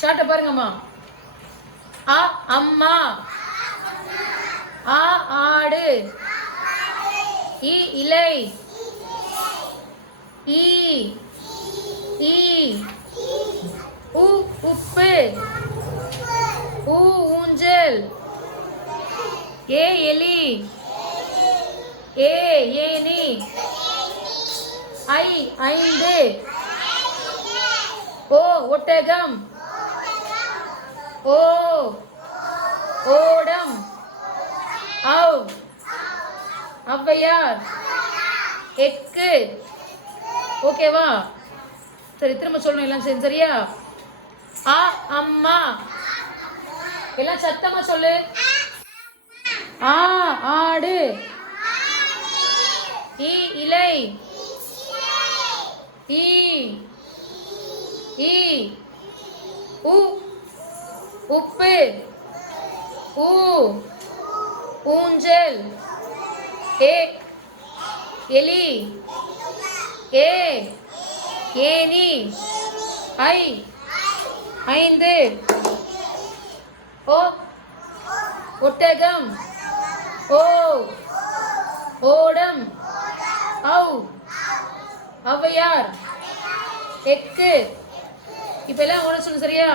சாட்ட பாருங்கம்மா. அ அம்மா. ஆ ஆடு. இ இலை. ஈ ஈ. உ உப்பு. ஊ ஊஞ்சல். ஏ எலி. ஏ ஏனி. ஐ ஐந்து. ஓ ஒட்டகம். ஓ ஓடம். ஔ ஔவையார். எக்கு. ஓகேவா? சரி, திரும்ப சொல்லணும் எல்லாம் சரி, சரியா? ஆ அம்மா. எல்லாம் சத்தமா சொல்லு. ஆ ஆடு. இ இலை. ஈ ஈ. உ உப்பு. ஊ ஊஞ்சல். ஏ எலி. ஏ ஏனி. ஐ ஐந்து. ஓ ஒட்டகம். ஓ ஓடம். ஔ ஔவையார். எக்கு. இப்ப எல்லாம் ஒன்று சொல்லு, சரியா?